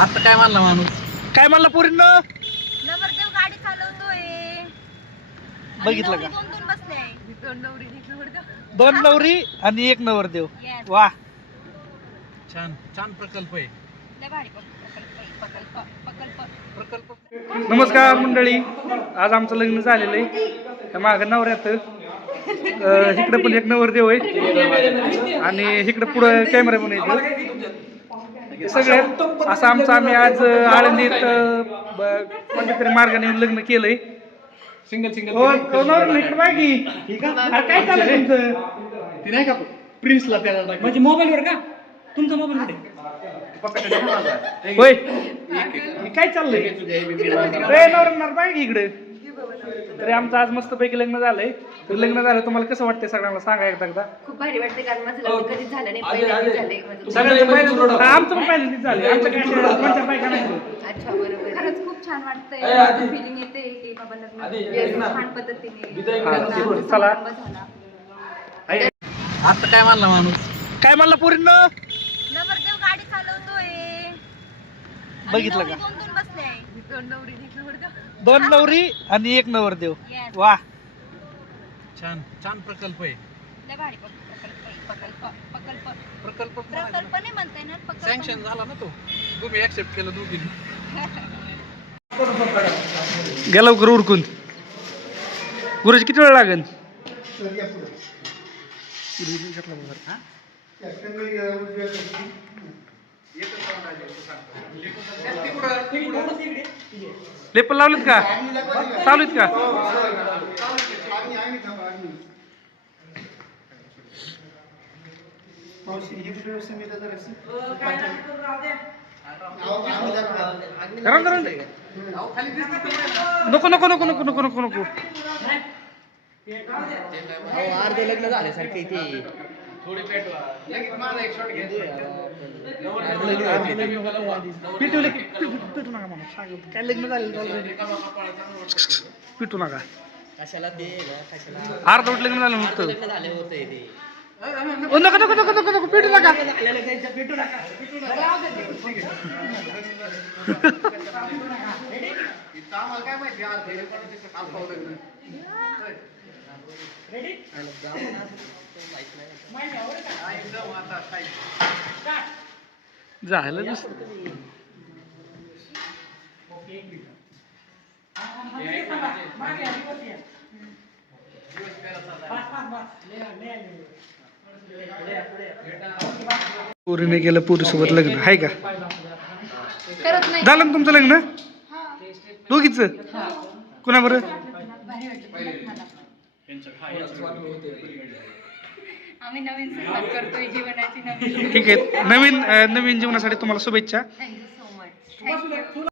आता काय म्हणला माणूस? काय म्हणला पोरींनो? नवरदेव गाडी चालवतोय. बघितलं का? दोन दोन बसले. दोन नवरी एक नवरदेव. दोन नवरी आणि एक नवरदेव. Yes. वा, छान छान प्रकल्प आहे. लय भारी प्रकल्प. नमस्कार मंडळी. आज आमचं लग्न झालेलं आहे. मागं नवऱ्यात इकडे पण एक नवरदेव आहे आणि इकडे पुढे कॅमेरा पण आहे. सगळे असं आम्ही आज आळंदीत कोणत्या मार्गाने येऊन लग्न केलंय. सिंगल काय चाललंय तुमचं? ती नाही का प्रिन्सला त्याला म्हणजे मोबाईलवर का तुमचा मोबाईल मध्ये होय, काय चाललंय? नवरणार पाहिजे इकडे. तरी आमचं आज मस्त पैकी लग्न झालंय. तर लग्न झालं तुम्हाला कसं वाटतंय सगळ्यांना सांगा एकदा. खूप भारी वाटते कारण माझं लग्न कधीच झालं नाही. पहिल्यांदा झालंय माझं. आमचं पण पहिल्यांदाच झालंय. आमच्या काय पंचार बायका नाही. अच्छा बरोबर. खरंच खूप छान वाटतंय. फिलिंग येते की बाबा लग्न छान पद्धतीने चला. झाला. आता काय म्हणला माणूस? काय म्हणला पोरींनो? नवरदेव गाडी चालवतोय. बघितलं का? दोन दोन बसले. दोन नवरी एक नवरदेव. दोन नवरी आणि एक नवरदेव. Yes. वा, छान छान प्रकल्प आहे. लय भारी प्रकल्प नाही म्हणता येणार. सँक्शन झाला ना तो. तुम्ही ऍक्सेप्ट केलं दोघींनी. गेला लवकर उरकून. गुरुजी किती वेळ लागेल? लेपल लावलेत का? चालू आहेत का? नको नको नको नको नको नको नको. अर्धे लग्न झाल्यासारखे ते पिटू नका मला सांग. काय लग्न झालेलं पिटू नका. कशाला ते कशाला अर्धवट लग्न झालं नुसतं. लग्न झाले होते ते नको नको नको नको नको पिटू नका. झालं नुसतं. पोरीने केलं पोरीसोबत लग्न आहे का? करत नाही. झालं ना तुमचं लग्न दोघीच? कुणा बरं? आम्ही नवीन सुरुवात करतोय जीवनाची. नवीन ठीक आहे. नवीन जीवनासाठी तुम्हाला शुभेच्छा. Thank you so much. थँक्यू.